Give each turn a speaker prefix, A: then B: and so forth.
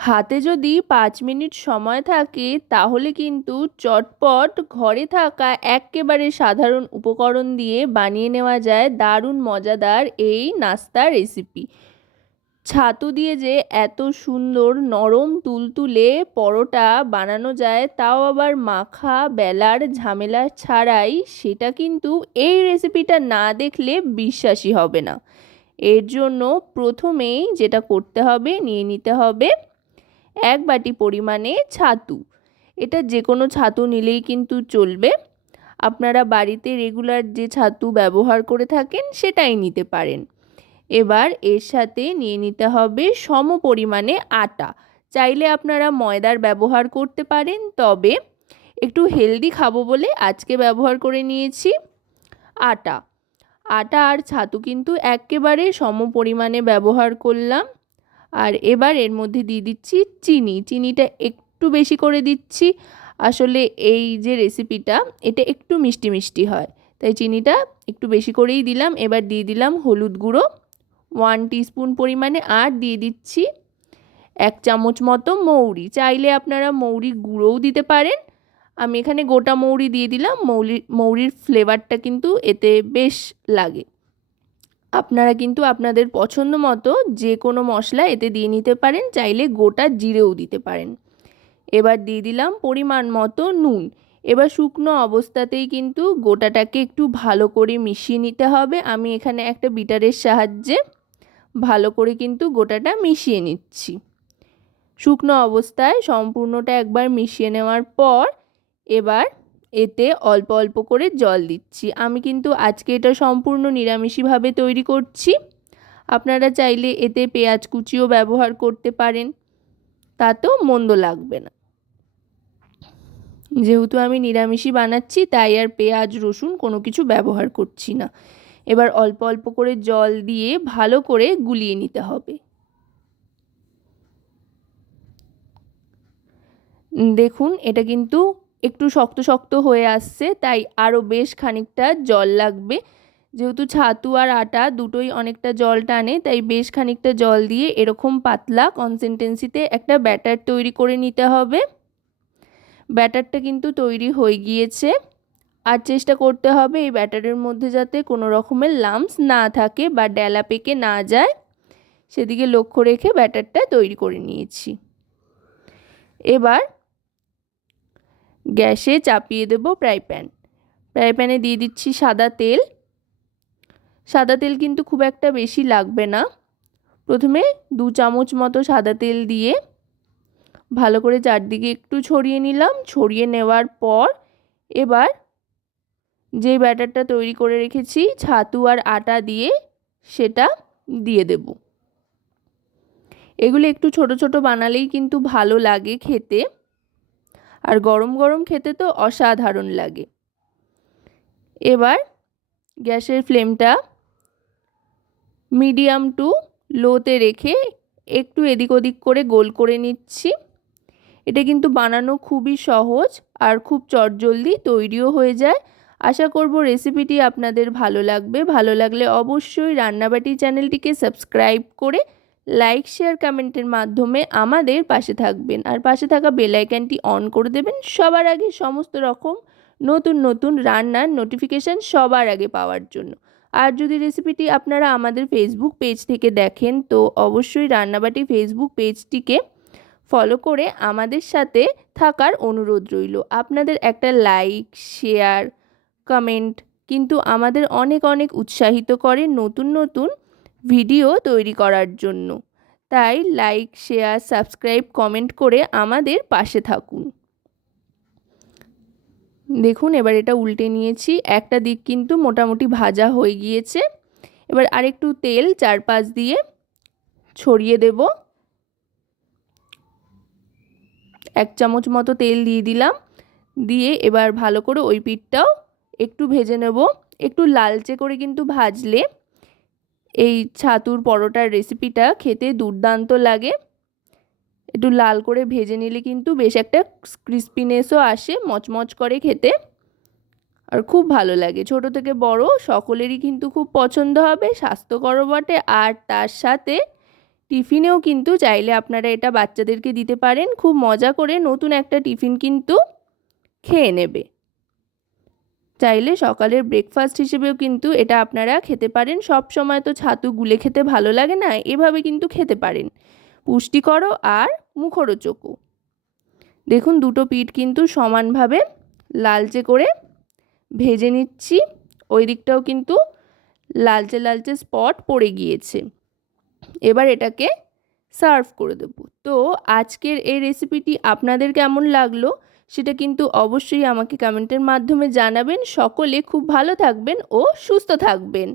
A: হাতে যদি পাঁচ মিনিট সময় থাকে, তাহলে কিন্তু চটপট ঘরে থাকা এক্কেবারে সাধারণ উপকরণ দিয়ে বানিয়ে নেওয়া যায় দারুণ মজাদার এই নাস্তা রেসিপি ছাতু দিয়ে যে এত সুন্দর নরম তুলতুলে পরোটা বানানো যায়, তাও আবার মাখা, বেলার ঝামেলা ছাড়াই সেটা কিন্তু এই রেসিপিটা না দেখলে বিশ্বাসই হবে না। এর জন্য প্রথমেই যেটা করতে হবে, নিয়ে নিতে হবে এক বাটি পরিমাণে ছাতু। এটা যে কোনো ছাতু নিলেই কিন্তু চলবে। আপনারা বাড়িতে রেগুলার যে ছাতু ব্যবহার করে থাকেন, সেটাই নিতে পারেন। এবার এর সাথে নিয়ে নিতে হবে সম পরিমাণে আটা। চাইলে আপনারা ময়দার ব্যবহার করতে পারেন, তবে একটু হেলদি খাব বলে আজকে ব্যবহার করে নিয়েছি আটা। আটা আর ছাতু কিন্তু একেবারে সম পরিমাণে ব্যবহার করলাম। আর এবার এর মধ্যে দিয়ে দিচ্ছি চিনি। চিনিটা একটু বেশি করে দিচ্ছি। আসলে এই যে রেসিপিটা এটা একটু মিষ্টি মিষ্টি হয়। তাই চিনিটা একটু বেশি করেই দিলাম। এবার দিয়ে দিলাম হলুদ গুঁড়ো ওয়ান টিস্পুন পরিমাণে। আর দিয়ে দিচ্ছি এক চামচ মতো মৌরি। চাইলে আপনারা মৌরি গুঁড়োও দিতে পারেন। আমি এখানে গোটা মৌরি দিয়ে দিলাম। মৌরি মৌরির ফ্লেভারটা কিন্তু এতে বেশ লাগে। আপনারা কিন্তু আপনাদের পছন্দ মতো যে কোনো মশলা এতে দিয়ে নিতে পারেন, চাইলে গোটা জিরেও দিতে পারেন। এবার দিয়ে দিলাম পরিমাণ মতো নুন। এবার শুকনো অবস্থাতেই কিন্তু গোটাটাকে একটু ভালো করে মিশিয়ে নিতে হবে। আমি এখানে একটা বিটারের সাহায্যে ভালো করে কিন্তু গোটাটা মিশিয়ে নিচ্ছি। শুকনো অবস্থায় সম্পূর্ণটা একবার মিশিয়ে নেওয়ার পর এবার এতে অল্প অল্প করে জল দিচ্ছি। আমি কিন্তু আজকে এটা সম্পূর্ণ নিরামিষিভাবে তৈরি করছি। আপনারা চাইলে এতে পেঁয়াজ কুচিও ব্যবহার করতে পারেন। তাতেও মন্দ লাগবে না। যেহেতু আমি নিরামিষই বানাচ্ছি, তাই আর পেঁয়াজ, রসুন কোনো কিছু ব্যবহার করছি না। এবার অল্প অল্প করে জল দিয়ে ভালো করে গুলিয়ে নিতে হবে। দেখুন, এটা কিন্তু একটু শক্ত শক্ত হয়ে আসছে, তাই আরও বেশ খানিকটা জল লাগবে। যেহেতু ছাতু আর আটা দুটোই অনেকটা জল টানে, তাই বেশ খানিকটা জল দিয়ে এরকম পাতলা কনসিস্টেন্সিতে একটা ব্যাটার তৈরি করে নিতে হবে। ব্যাটারটা কিন্তু তৈরি হয়ে গিয়েছে। আর চেষ্টা করতে হবে এই ব্যাটারের মধ্যে যাতে কোনো রকমের লামস না থাকে বা ডেলা পেকে না যায়। সেদিকে লক্ষ্য রেখে ব্যাটারটা তৈরি করে নিয়েছি। এবার গ্যাসে চাপিয়ে দেব ফ্রাই প্যান। ফ্রাই প্যানে দিয়ে দিচ্ছি সাদা তেল। সাদা তেল কিন্তু খুব একটা বেশি লাগবে না। প্রথমে দু চামচ মতো সাদা তেল দিয়ে ভালো করে চারদিকে একটু ছড়িয়ে নিলাম। ছড়িয়ে নেওয়ার পর এবার যে ব্যাটারটা তৈরি করে রেখেছি, ছাতু আর আটা দিয়ে সেটা দিয়ে দেব। এগুলো একটু ছোট ছোট বানালেই কিন্তু ভালো লাগে খেতে। আর গরম গরম খেতে তো অসাধারণ লাগে। এবার গ্যাসের ফ্লেমটা মিডিয়াম টু লোতে রেখে একটু এদিক ওদিক করে গোল করে নিচ্ছি। এটা কিন্তু বানানো খুবই সহজ আর খুব চটজলদি তৈরিও হয়ে যায়। আশা করব রেসিপিটি আপনাদের ভালো লাগবে। ভালো লাগলে অবশ্যই রান্নাবাটি চ্যানেলটিকে সাবস্ক্রাইব করে লাইক শেয়ার কমেন্টের মাধ্যমে আমাদের পাশে থাকবেন। আর পাশে থাকা বেলাইকানটি অন করে দেবেন। সবার আগে সমস্ত রকম নতুন নতুন রান্নার নোটিফিকেশান সবার আগে পাওয়ার জন্য। আর যদি রেসিপিটি আপনারা আমাদের ফেসবুক পেজ থেকে দেখেন, তো অবশ্যই রান্নাবাটি ফেসবুক পেজটিকে ফলো করে আমাদের সাথে থাকার অনুরোধ রইল। আপনাদের একটা লাইক শেয়ার কমেন্ট কিন্তু আমাদের অনেক অনেক উৎসাহিত করে নতুন নতুন ভিডিও তৈরি করার জন্য। তাই লাইক, শেয়ার, সাবস্ক্রাইব, কমেন্ট করে আমাদের পাশে থাকুন। দেখুন, এবার এটা উল্টে নিয়েছি। একটা দিক কিন্তু মোটামুটি ভাজা হয়ে গিয়েছে। এবার আরেকটু তেল চারপাশ দিয়ে ছড়িয়ে দেব। এক চামচ মতো তেল দিয়ে দিলাম। দিয়ে এবার ভালো করে ওই পিঠটাও একটু ভেজে নেব। একটু লালচে করে কিন্তু ভাজলে এই ছাতুর পরোটার রেসিপিটা খেতে দুর্দান্ত লাগে। একটু লাল করে ভেজে নিলে কিন্তু বেশ একটা ক্রিস্পিনেসও আসে মচমচ করে খেতে। আর খুব ভালো লাগে। ছোট থেকে বড় সকলেরই কিন্তু খুব পছন্দ হবে স্বাস্থ্যকর বটে। আর তার সাথে টিফিনেও কিন্তু চাইলে আপনারা এটা বাচ্চাদেরকে দিতে পারেন। খুব মজা করে নতুন একটা টিফিন কিন্তু খেয়ে নেবে। চাইলে সকালের ব্রেকফাস্ট হিসেবেও কিন্তু এটা আপনারা খেতে পারেন। সব সময় তো ছাতু গুলে খেতে ভালো লাগে না, এভাবে কিন্তু খেতে পারেন। পুষ্টিকরও আর মুখরোচকও দেখুন দুটো পিঠ কিন্তু সমানভাবে লালচে করে ভেজে নিচ্ছি। ওই দিকটাও কিন্তু লালচে লালচে স্পট পড়ে গিয়েছে। এবার এটাকে সার্ভ করে দেব। তো আজকের এই রেসিপিটি আপনাদের কেমন লাগল? সেটা কিন্তু অবশ্যই আমাকে কমেন্টের মাধ্যমে জানাবেন। সকলে খুব ভালো থাকবেন ও সুস্থ থাকবেন।